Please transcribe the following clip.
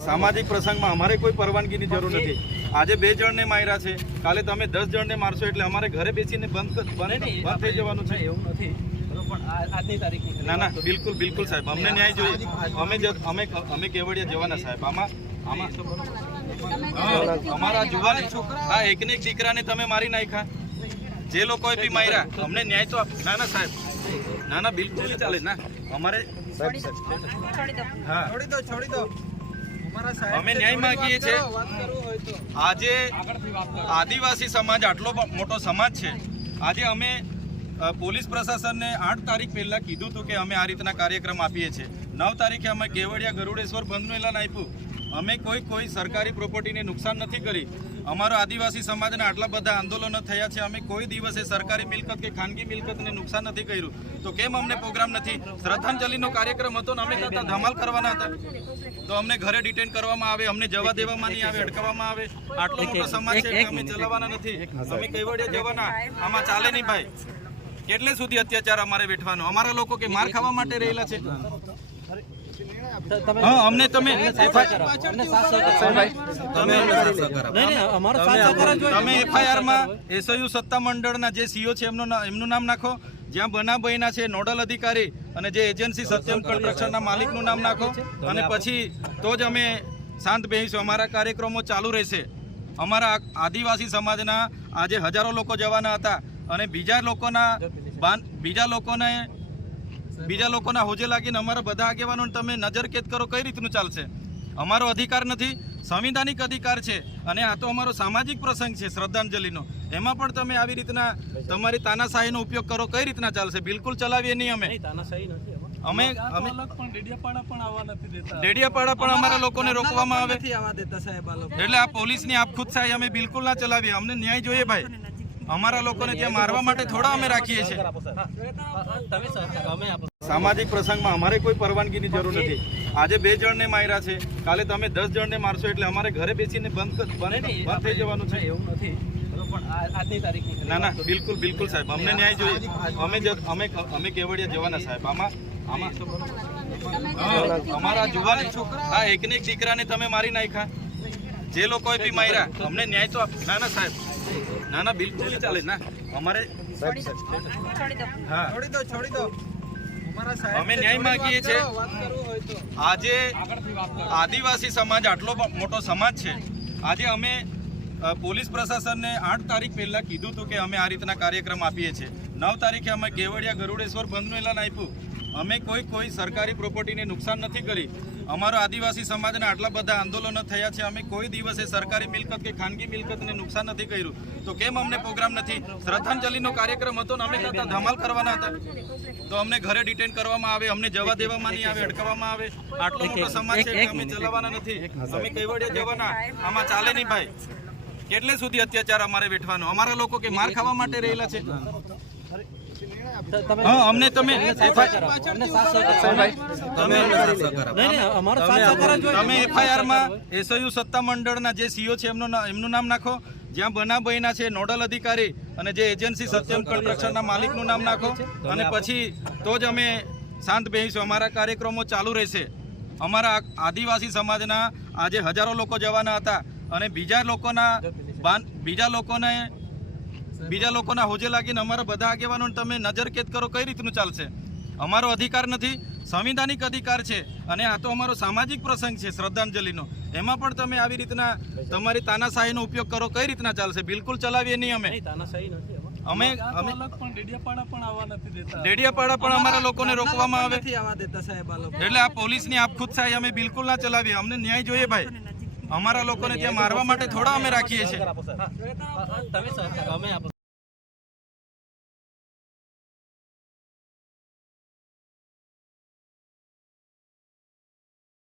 सामाजिक प्रसंग में अमारे कोई परवानगी की जरूर नहीं। आज 2 जण ने मार्या है, काले तमे 10 जण ने मारशो एटले अमारे घरे बेसीने बंद थई जवानुं छे। एवुं नथी, आजनी तारीखनी ना ना बिल्कुल बिल्कुल साहेब, अमने न्याय जोईए। अमे केवड़िया जवाना साहेब। आमा अमारा जुवान आ एकने एक दीकराने तमे मारी नाख्या, जे लोकोए बी मार्या अमने न्याय तो ना ना साहेब, ना ना बिल्कुल नहीं चाले ना अमारे। हाँ छोड़ी दो અમે ન્યાય માંગીએ છીએ। આજે આદિવાસી સમાજ આટલો મોટો સમાજ છે, આજે અમે પોલીસ પ્રશાસનને 8 તારીખ પહેલા કીધું હતું કે અમે આ રીતના કાર્યક્રમ આપીએ છીએ। 9 તારીખે અમે કેવડિયા ગરુડેશ્વર બંધનું એલાન આપ્યું। અમે કોઈ સરકારી પ્રોપર્ટીને નુકસાન નથી કરી। અમારો આદિવાસી સમાજના આટલા બધા આંદોલનો થયા છે, અમે કોઈ દિવસે સરકારી મિલકત કે ખાનગી મિલકતને નુકસાન નથી કર્યું, તો કેમ અમને પ્રોગ્રામ નથી? શ્રદ્ધાંજલિનો કાર્યક્રમ હતો ને અમે કરતા ધમાલ કરવાના હતા, તો અમને ઘરે ડિટેન કરવામાં આવે, અમને જવા દેવામાં નહીં આવે, અટકાવવામાં આવે। આટલો મોટો સમાજ છે કે અમે ચલાવવાના નથી, અમે કેવડિયા જવાના, આમાં ચાલે નહીં ભાઈ। કેટલે સુધી અત્યાચાર અમારે વેઠવાનો? અમારા લોકો કે માર ખાવા માટે રહેલા છે? हाँ हमने तमे एफआईआर में एसयू सत्ता मंडल जे सीओ छे एमनुं नाम नाखो, ज्यां बनाव बन्या छे नोडल अधिकारी अने जे एजेंसी सत्यम कंस्ट्रक्शनना मालिकनुं नाम नाखो, अने पछी तो ज अमे शांत बेसीशुं। अमारा कार्यक्रमो चालू रहेशे। अमारा आदिवासी समाजना आजे हजारों लोको जवाना हता अने बीजा लोकोना होजे लागीने अमारा बधा आगेवानोने तमे नजरकेद करो, कई रीतनुं चालशे? अमारो अधिकार नथी, संविधानिक अधिकार छे, अने आ तो अमारो सामाजिक प्रसंग छे श्रद्धांजलिनो, एमां पण तमे आवी रीतना तमारी तानाशाहीनो उपयोग करो, कई रीतना चालशे? बिल्कुल चलावीए नहीं। अमे तानाशाही नथी, अमे डेडियापाड़ा पण आववा नथी देता। डेडियापाड़ा पण अमारा लोकोने रोकवामां आवे नथी आववा देता साहेब। आ लोको એટલે આ પોલીસની આપખુદશાહી અમે બિલકુલ ના ચલાવીએ। અમને ન્યાય જોઈએ ભાઈ। અમારા લોકોને ત્યાં મારવા માટે થોડા અમે રાખીએ છીએ। सामाजिक प्रसंग में अमारे कोई परवानगी की जरूर नहीं। आज 2 जण ने मार्या है, काले तमे 10 जण ने मारशो एटले अमारे घरे बेसीने बंद थई जवानुं छे। एवुं नथी, आजनी तारीखनी ना ना बिल्कुल बिल्कुल साहेब, अमने न्याय जोईए। अमे केवड़िया जवाना साहेब। अमारा जुवान आ एकने एक दीकराने तमे मारी नाख्या, जे लोकोए बी मार्या अमने न्याय तो ना ना साहेब, ना ना बिल्कुल नहीं चाले ना अमारे। हाँ छोड़ी दो અમે ન્યાય માંગીએ છીએ। આજે આદિવાસી સમાજ આટલો મોટો સમાજ છે, આજે અમે પોલીસ પ્રશાસનને 8 તારીખ પહેલા કીધું હતું કે અમે આ રીતના કાર્યક્રમ આપીએ છીએ। 9 તારીખે અમે કેવડિયા ગરુડેશ્વર બંધનું એલાન આપ્યું। અમે કોઈ સરકારી પ્રોપર્ટીને નુકસાન નથી કરી। અમારો આદિવાસી સમાજના આટલા બધા આંદોલનો થયા છે, અમે કોઈ દિવસે સરકારી મિલકત કે ખાનગી મિલકતને નુકસાન નથી કર્યું, તો કેમ અમને પ્રોગ્રામ નથી? શ્રદ્ધાંજલિનો કાર્યક્રમ હતો ને અમે કરતા ધમાલ કરવાના હતા, तो अमने घरे डिटेन करवामां आवे, अमने जवा देवामां नहीं आवे, अटकाववामां आवे। आटलो मोटो समाज छे के अमे चलाववाना नथी, अमे केवडिया जवाना, आमां चाले नहीं भाई। કેટલે સુધી અત્યાચાર અમારે વેઠવાનો? અમારા લોકો કે માર ખાવા માટે રહેલા છે? हाँ हमने तमे एफआईआर में एसयू सत्ता मंडल जे सीओ छे एमनुं नाम नाखो, ज्यां बनाव बन्या छे नोडल अधिकारी अने जे एजेंसी सत्यम कंस्ट्रक्शनना मालिकनुं नाम नाखो, अने पछी तो ज अमे शांत बेसीशुं। अमारा कार्यक्रमो चालू रहेशे। अमारा आदिवासी समाजना आजे हजारों लोको जवाना हता अने बीजा लोकोना होजे लागीने अमारा बधा आगेवानोने तमे नजरकेद करो, कई रीतनुं चालशे? अमारो अधिकार नथी, संविधानिक अधिकार छे, अने आ तो अमारो सामाजिक प्रसंग छे श्रद्धांजलिनो, एमां पण तमे आवी रीतना तमारी तानाशाहीनो उपयोग करो, कई रीतना चालशे? बिल्कुल चलावीए नहीं। अमे तानाशाही नथी, અમે डेडियापाड़ा पण अमारा लोकोने रोकवामां आवे नथी आववा देता साहेब। आ लोको એટલે આ પોલીસની આપખુદશાહી અમે બિલકુલ ના ચલાવીએ। અમને ન્યાય જોઈએ ભાઈ। અમારા લોકોને ત્યાં મારવા માટે થોડા અમે રાખીએ છીએ।